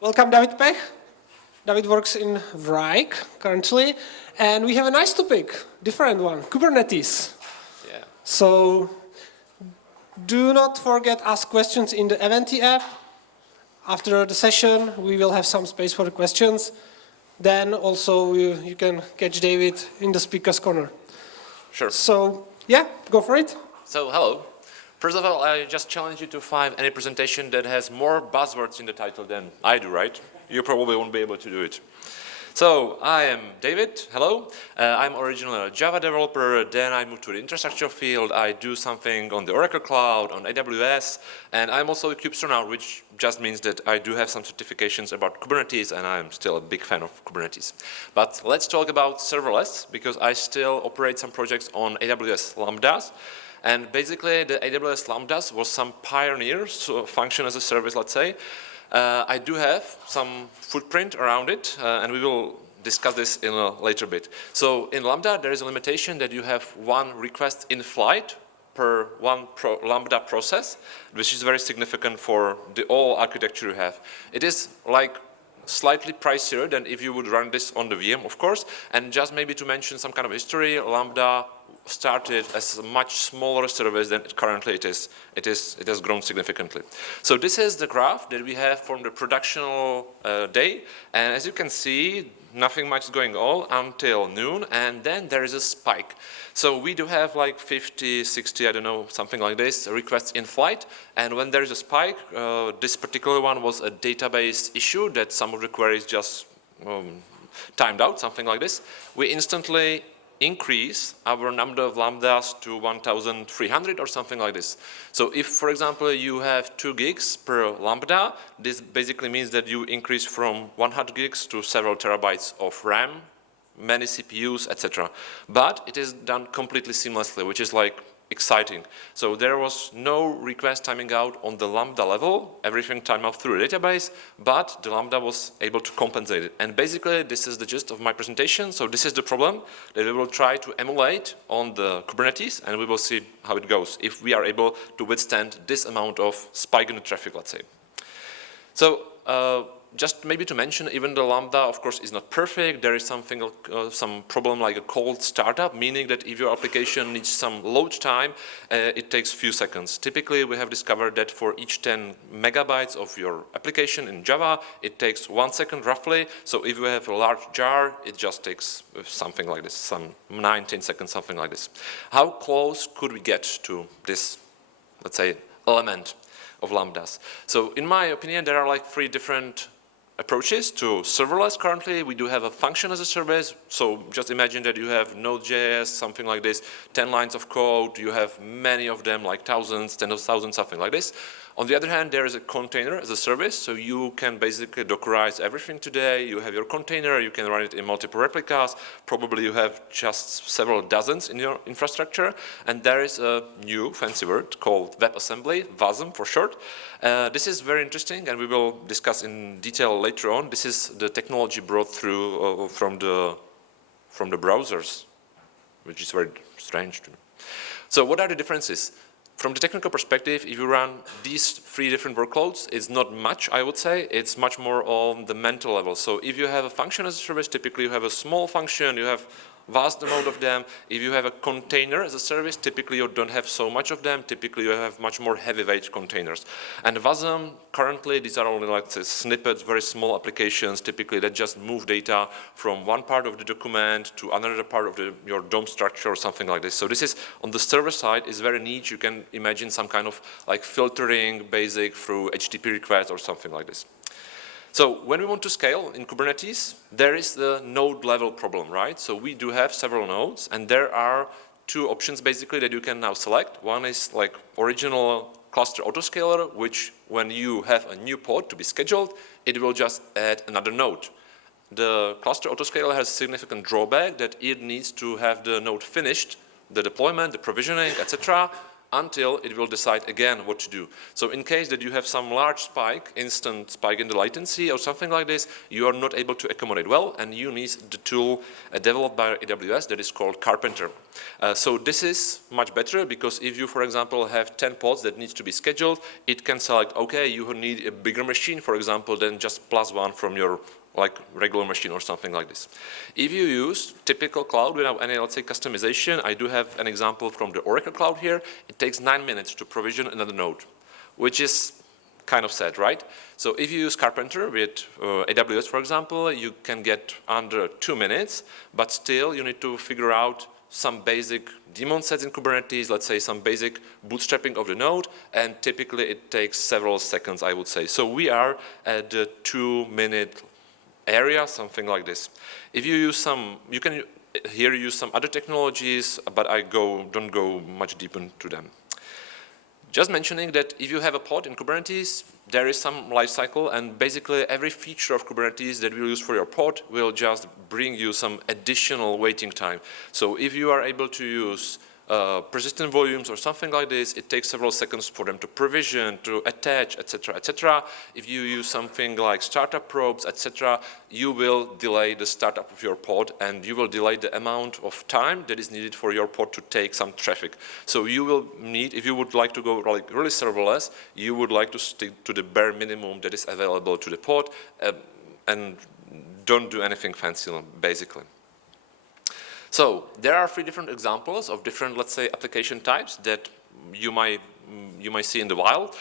Welcome, David Pech. David works in Vrijk currently, and we have a nice topic, different one, Kubernetes. Yeah. So do not forget ask questions in the Eventi app. After the session, we will have some space for the questions. Then also you can catch David in the speaker's corner. Sure. So yeah, go for it. So hello. First of all, I just challenge you to find any presentation that has more buzzwords in the title than I do, right? You probably won't be able to do it. So I am David, hello. I'm originally a Java developer, then I moved to the infrastructure field. I do something on the Oracle Cloud, on AWS, and I'm also a Kubestronaut, which just means that I do have some certifications about Kubernetes, and I'm still a big fan of Kubernetes. But let's talk about serverless, because I still operate some projects on AWS Lambdas. And basically, the AWS Lambdas was some pioneers, so function as a service, let's say. I do have some footprint around it, and we will discuss this in a later bit. So in Lambda, there is a limitation that you have one request in flight per one Lambda process, which is very significant for the whole architecture you have. It is like slightly pricier than if you would run this on the VM, of course. And just maybe to mention some kind of history, Lambda started as a much smaller service than currently it is. It has grown significantly. So this is the graph that we have from the productional day. And as you can see, nothing much is going on until noon, and then there is a spike. So we do have like 50, 60, I don't know, something like this, requests in flight. And when there is a spike, this particular one was a database issue that some of the queries just timed out, something like this. We instantly increase our number of lambdas to 1,300 or something like this. So if, for example, you have 2 gigs per lambda, this basically means that you increase from 100 gigs to several terabytes of RAM, many CPUs, etc. But it is done completely seamlessly, which is like exciting. So there was no request timing out on the Lambda level, everything timed out through a database, but the Lambda was able to compensate it. And basically, this is the gist of my presentation. So this is the problem that we will try to emulate on the Kubernetes, and we will see how it goes, if we are able to withstand this amount of spike in the traffic, let's say. So just maybe to mention, even the Lambda, of course, is not perfect. There is something, some problem like a cold startup, meaning that if your application needs some load time, it takes a few seconds. Typically, we have discovered that for each 10 megabytes of your application in Java, it takes 1 second roughly. So if you have a large jar, it just takes something like this, some 9, 10 seconds, something like this. How close could we get to this, let's say, element of Lambdas? So in my opinion, there are like 3 different approaches to serverless. Currently, we do have a function as a service. So just imagine that you have Node.js, something like this, 10 lines of code. You have many of them, like thousands, tens of thousands, something like this. On the other hand, there is a container as a service. So you can basically Dockerize everything today. You have your container. You can run it in multiple replicas. Probably you have just several dozens in your infrastructure. And there is a new fancy word called WebAssembly, WASM for short. This is very interesting, and we will discuss in detail later on. This is the technology brought through from the browsers, which is very strange to me. So what are the differences? From the technical perspective, if you run these 3 different workloads, it's not much, I would say. It's much more on the mental level. So if you have a function as a service, typically you have a small function, you have vast amount of them. If you have a container as a service, typically you don't have so much of them. Typically you have much more heavyweight containers. And WASM, currently, these are only like snippets, very small applications, typically that just move data from one part of the document to another part of your DOM structure or something like this. So this is, on the server side, is very niche. You can imagine some kind of like filtering basic through HTTP requests or something like this. So when we want to scale in Kubernetes, there is the node level problem, right? So we do have several nodes, and there are 2 options basically that you can now select. One is like original cluster autoscaler, which when you have a new pod to be scheduled, it will just add another node. The cluster autoscaler has a significant drawback that it needs to have the node finished, the deployment, the provisioning, etc., until it will decide again what to do. So in case that you have some large spike, instant spike in the latency or something like this, you are not able to accommodate well, and you need the tool developed by AWS that is called Carpenter. So this is much better because if you, for example, have 10 pods that needs to be scheduled, it can select, okay, you need a bigger machine, for example, than just +1 from your like regular machine or something like this. If you use typical cloud without any, let's say, customization, I do have an example from the Oracle Cloud here. It takes 9 minutes to provision another node, which is kind of sad, right? So if you use Carpenter with AWS, for example, you can get under 2 minutes, but still you need to figure out some basic daemon sets in Kubernetes, let's say some basic bootstrapping of the node, and typically it takes several seconds, I would say. So we are at the 2-minute area, something like this. If you use some, you can here use some other technologies, but I don't go much deep into them. Just mentioning that if you have a pod in Kubernetes, there is some life cycle, and basically every feature of Kubernetes that you use for your pod will just bring you some additional waiting time. So if you are able to use persistent volumes or something like this, it takes several seconds for them to provision, to attach, etc., etc. If you use something like startup probes, etc., you will delay the startup of your pod, and you will delay the amount of time that is needed for your pod to take some traffic. So you will need, if you would like to go like really serverless, you would like to stick to the bare minimum that is available to the pod, and don't do anything fancy, basically. So there are 3 different examples of different, let's say, application types that you might see in the wild.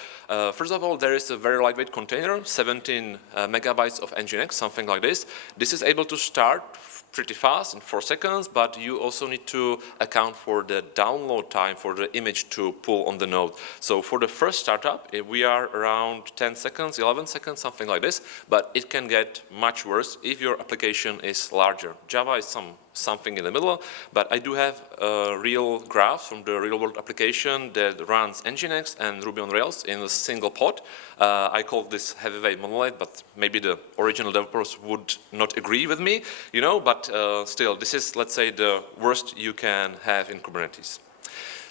First of all, there is a very lightweight container, 17 megabytes of Nginx, something like this. This is able to start pretty fast in 4 seconds, but you also need to account for the download time for the image to pull on the node. So for the first startup, we are around 10 seconds, 11 seconds, something like this, but it can get much worse if your application is larger. Java is something in the middle, but I do have a real graph from the real-world application that runs Nginx and Ruby on Rails in a single pod. I call this heavyweight monolith, but maybe the original developers would not agree with me, you know, but still, this is, let's say, the worst you can have in Kubernetes.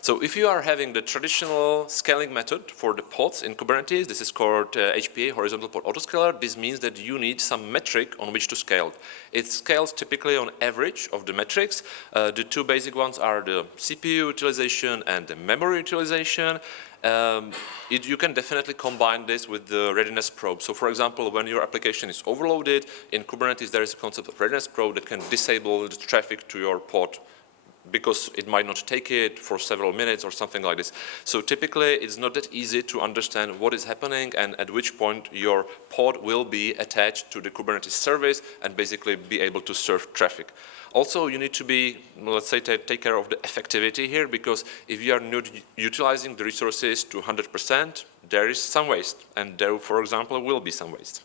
So if you are having the traditional scaling method for the pods in Kubernetes, this is called HPA, horizontal pod autoscaler. This means that you need some metric on which to scale. It scales typically on average of the metrics. The 2 basic ones are the CPU utilization and the memory utilization. You can definitely combine this with the readiness probe. So for example, when your application is overloaded, in Kubernetes there is a concept of readiness probe that can disable the traffic to your pod because it might not take it for several minutes or something like this. So typically it's not that easy to understand what is happening and at which point your pod will be attached to the Kubernetes service and basically be able to serve traffic. Also, you need to be, let's say, take care of the effectivity here, because if you are not utilizing the resources to 100%, there is some waste, and there, for example, will be some waste.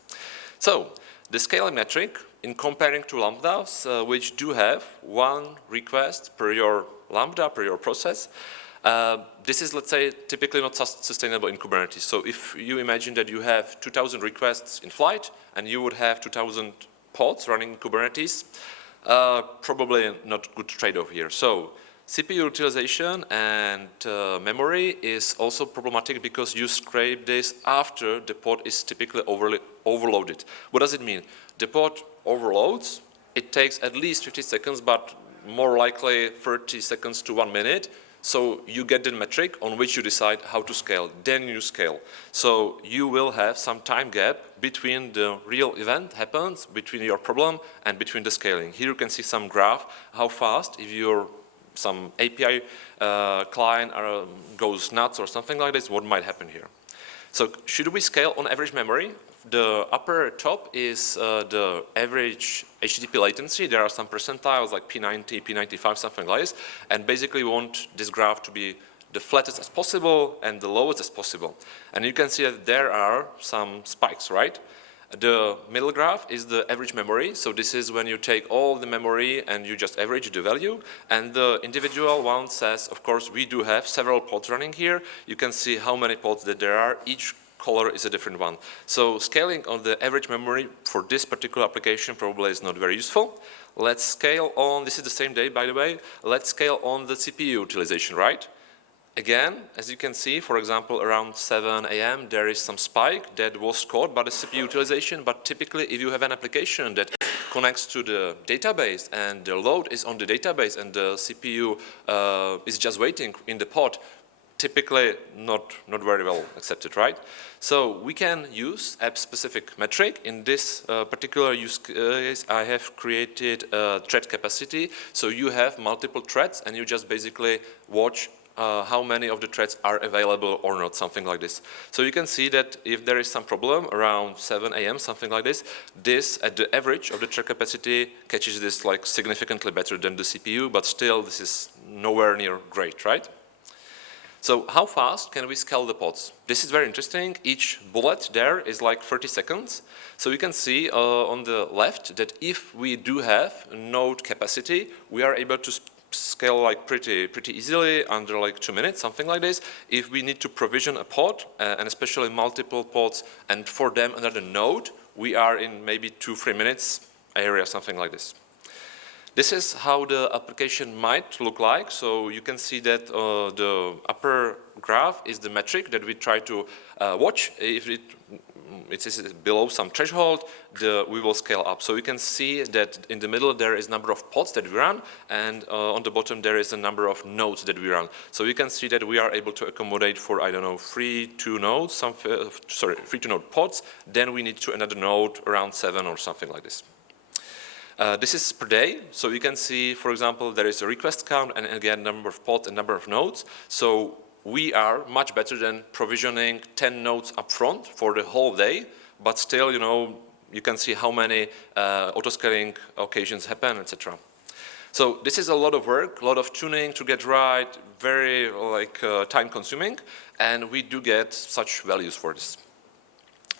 So the scaling metric, in comparing to Lambdas, which do have 1 request per your Lambda, per your process, this is, let's say, typically not sustainable in Kubernetes. So if you imagine that you have 2,000 requests in flight, and you would have 2,000 pods running in Kubernetes, probably not good trade-off here. So CPU utilization and memory is also problematic because you scrape this after the pod is typically overloaded. What does it mean? The pod overloads, it takes at least 50 seconds, but more likely 30 seconds to 1 minute. So you get the metric on which you decide how to scale, then you scale. So you will have some time gap between the real event happens, between your problem and between the scaling. Here you can see some graph, how fast, if your some API client goes nuts or something like this, what might happen here. So should we scale on average memory? The upper top is the average HTTP latency. There are some percentiles like P90, P95, something like this. And basically we want this graph to be the flattest as possible and the lowest as possible. And you can see that there are some spikes, right? The middle graph is the average memory. So this is when you take all the memory and you just average the value. And the individual one says, of course, we do have several pods running here. You can see how many pods that there are. Each color is a different one. So scaling on the average memory for this particular application probably is not very useful. Let's scale on, this is the same day, by the way. Let's scale on the CPU utilization, right? Again, as you can see, for example, around 7 a.m. there is some spike that was caused by the CPU utilization, but typically if you have an application that connects to the database and the load is on the database and the CPU is just waiting in the pod, typically not very well accepted, right? So we can use app-specific metric. In this particular use case, I have created a thread capacity. So you have multiple threads and you just basically watch how many of the threads are available or not, something like this. So you can see that if there is some problem around 7 a.m., something like this, this at the average of the thread capacity catches this like significantly better than the CPU, but still this is nowhere near great, right? So how fast can we scale the pods? This is very interesting. Each bullet there is like 30 seconds. So you can see on the left that if we do have node capacity, we are able to scale like pretty easily under like 2 minutes, something like this. If we need to provision a pod, and especially multiple pods, and for them another node, we are in maybe 2-3 minutes area, something like this. This is how the application might look like. So you can see that the upper graph is the metric that we try to watch. If it is below some threshold, we will scale up. So you can see that in the middle there is number of pods that we run, and on the bottom there is a number of nodes that we run. So you can see that we are able to accommodate for, I don't know, 3-2 nodes, 3-2 node pods. Then we need to another node around 7 or something like this. This is per day, so you can see, for example, there is a request count and again number of pods and number of nodes. So we are much better than provisioning 10 nodes up front for the whole day, but still, you know, you can see how many autoscaling occasions happen, etc. So this is a lot of work, a lot of tuning to get right, very like time consuming, and we do get such values for this.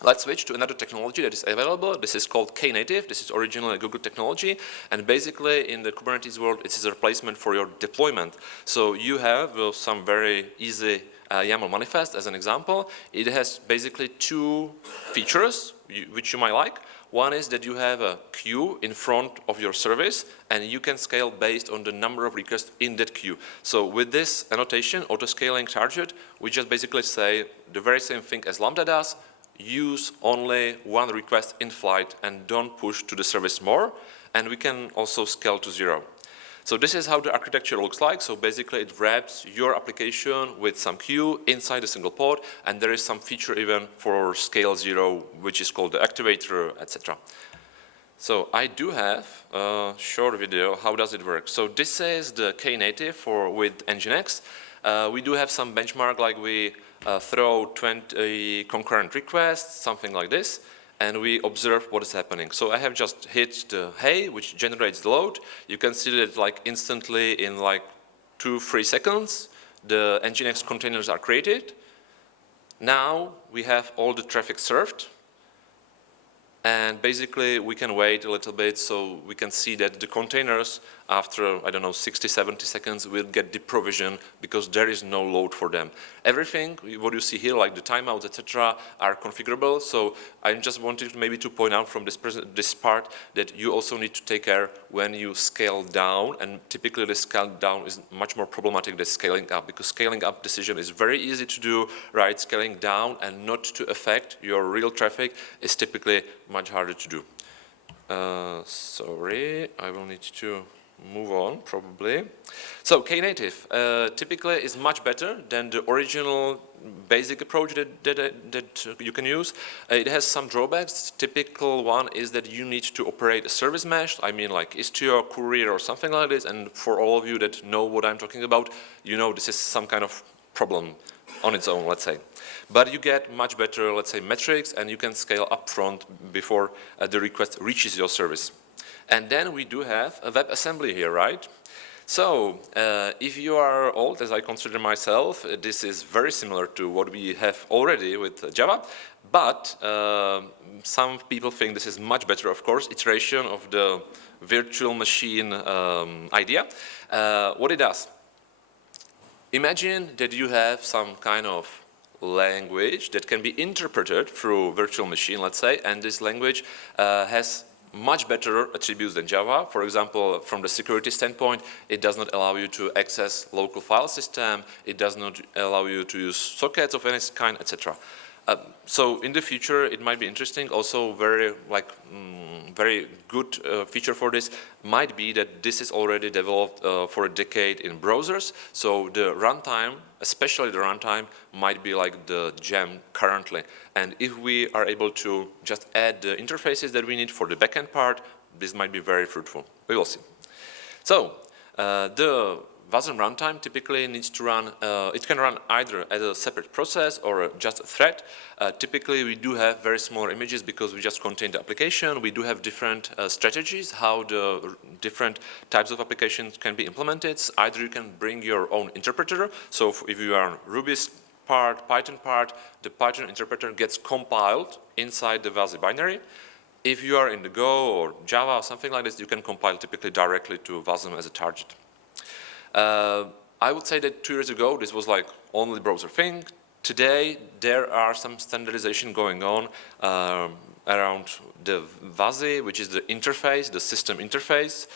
Let's switch to another technology that is available. This is called Knative. This is originally a Google technology, and basically in the Kubernetes world, it is a replacement for your deployment. So you have some very easy YAML manifest as an example. It has basically 2 features which you might like. One is that you have a queue in front of your service, and you can scale based on the number of requests in that queue. So with this annotation, autoscaling target, we just basically say the very same thing as Lambda does. Use only one request in flight and don't push to the service more, and we can also scale to 0. So this is how the architecture looks like. So basically it wraps your application with some queue inside a single pod, and there is some feature even for scale 0, which is called the activator, etc. So I do have a short video. How does it work? So this is the Knative with Nginx. We do have some benchmark, like we throw 20 concurrent requests, something like this, and we observe what is happening. So I have just hit the hey, which generates the load. You can see that like instantly in like 2-3 seconds, the Nginx containers are created. Now we have all the traffic served. And basically we can wait a little bit so we can see that the containers after, I don't know, 60-70 seconds will get deprovisioned because there is no load for them. Everything, what you see here, like the timeouts, etc., are configurable. So I just wanted maybe to point out from this part that you also need to take care when you scale down, and typically the scale down is much more problematic than scaling up, because scaling up decision is very easy to do, right? Scaling down and not to affect your real traffic is typically much harder to do. Sorry, I will need to move on probably. So Knative typically is much better than the original basic approach that you can use. It has some drawbacks. Typical one is that you need to operate a service mesh. I mean like Istio, Courier or something like this. And for all of you that know what I'm talking about, you know this is some kind of problem on its own, let's say. But you get much better, let's say, metrics, and you can scale up front before the request reaches your service. And then we do have a WebAssembly here, right? So if you are old, as I consider myself, this is very similar to what we have already with Java. But some people think this is much better, of course, iteration of the virtual machine idea. What it does. Imagine that you have some kind of language that can be interpreted through virtual machine, let's say, and this language has much better attributes than Java. For example, from the security standpoint, it does not allow you to access local file system, it does not allow you to use sockets of any kind, etc. So in the future, it might be interesting. Also, very good feature for this might be that this is already developed for a decade in browsers. So the runtime, especially the runtime, might be like the gem currently. And if we are able to just add the interfaces that we need for the backend part, this might be very fruitful. We will see. So the WASM runtime typically needs to run, it can run either as a separate process or just a thread. Typically we do have very small images because we just contain the application. We do have different strategies how the different types of applications can be implemented. Either you can bring your own interpreter. So if you are Ruby's part, Python part, the Python interpreter gets compiled inside the WASM binary. If you are in the Go or Java or something like this, you can compile typically directly to WASM as a target. I would say that 2 years ago, this was like only browser thing. Today, there are some standardization going on around the WASI, which is the interface, the system interface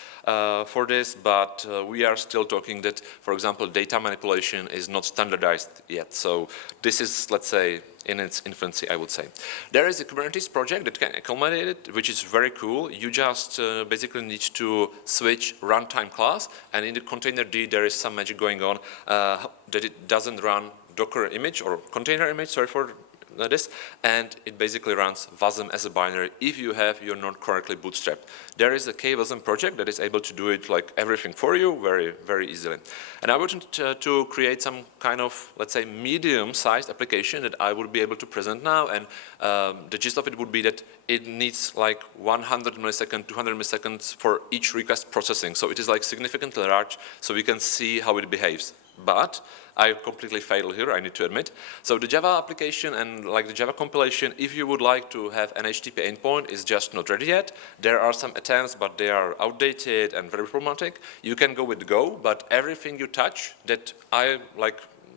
for this, but we are still talking that, for example, data manipulation is not standardized yet. So this is, let's say, in its infancy, I would say. There is a Kubernetes project that can accommodate it, which is very cool. You just basically need to switch runtime class, and in the containerd, there is some magic going on that it doesn't run Docker image or container image, sorry for this, and it basically runs WASM as a binary if you have your node correctly bootstrapped. There is a KWASM project that is able to do it like everything for you very, very easily. And I wanted to create some kind of, let's say, medium-sized application that I would be able to present now, and the gist of it would be that it needs like 100 milliseconds, 200 milliseconds for each request processing. So it is like significantly large, so we can see how it behaves. But I completely failed here, I need to admit. So the Java application and like the Java compilation, if you would like to have an HTTP endpoint, is just not ready yet. There are some attempts, but they are outdated and very problematic. You can go with Go, but everything you touch that I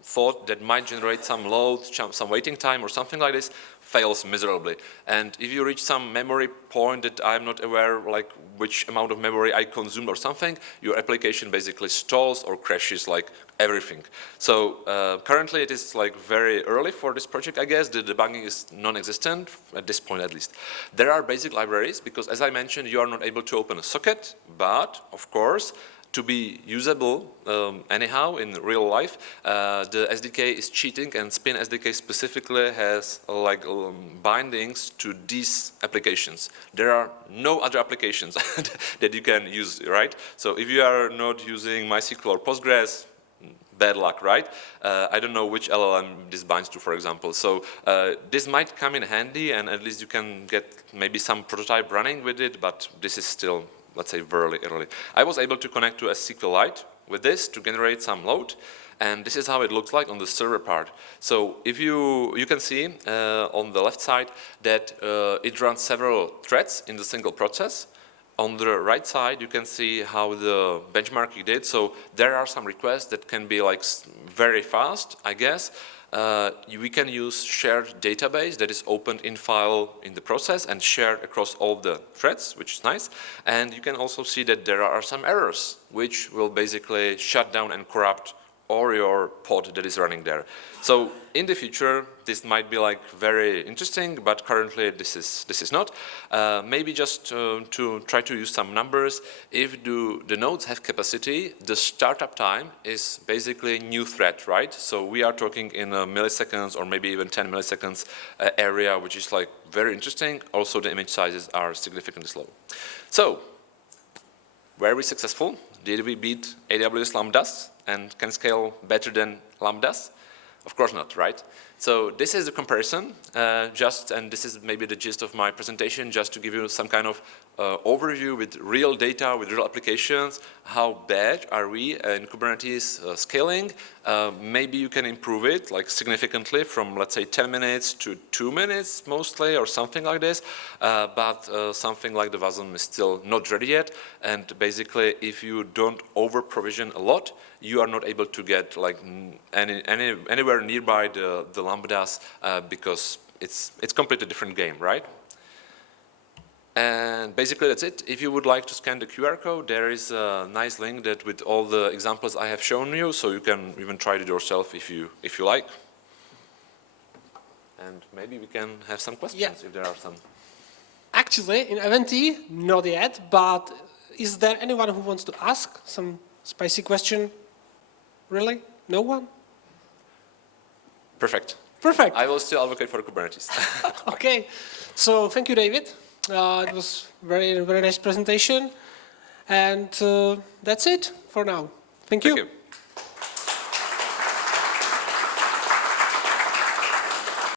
thought that might generate some load, some waiting time or something like this, fails miserably. And if you reach some memory point that I'm not aware like which amount of memory I consumed or something, your application basically stalls or crashes like everything. So currently it is like very early for this project, I guess. The debugging is non-existent at this point at least. There are basic libraries because, as I mentioned, you are not able to open a socket, but of course to be usable anyhow in real life, the SDK is cheating, and Spin SDK specifically has bindings to these applications. There are no other applications that you can use, right? So if you are not using MySQL or Postgres, bad luck, right? I don't know which LLM this binds to, for example. So this might come in handy, and at least you can get maybe some prototype running with it, but this is still, let's say, very early. I was able to connect to a SQLite with this to generate some load, and this is how it looks like on the server part. So if you can see on the left side that it runs several threads in the single process. On the right side, you can see how the benchmarking did. So there are some requests that can be like very fast, I guess. We can use shared database that is opened in file in the process and shared across all the threads, which is nice. And you can also see that there are some errors, which will basically shut down and corrupt or your pod that is running there. So in the future, this might be like very interesting, but currently this is not. Maybe just to try to use some numbers, if the nodes have capacity, the startup time is basically new thread, right? So we are talking in milliseconds or maybe even 10 milliseconds area, which is like very interesting. Also, the image sizes are significantly slow. So, were we successful? Did we beat AWS Lambdas and can scale better than Lambdas? Of course not, right? So this is the comparison, and this is maybe the gist of my presentation, just to give you some kind of overview with real data, with real applications. How bad are we in Kubernetes scaling? Maybe you can improve it like significantly from, let's say, 10 minutes to 2 minutes mostly, or something like this. But something like the WASM is still not ready yet. And basically, if you don't over-provision a lot, you are not able to get like anywhere nearby the Lambdas because it's completely different game, right? And And basically that's it. If you would like to scan the QR code, there is a nice link that with all the examples I have shown you, so you can even try it yourself if you like. And maybe we can have some questions if there are some. Actually, in Eventee, not yet, but is there anyone who wants to ask some spicy question? Really? No one? Perfect. Perfect. I will still advocate for Kubernetes. Okay. So thank you, David. It was very nice presentation. And that's it for now. Thank you. Thank you.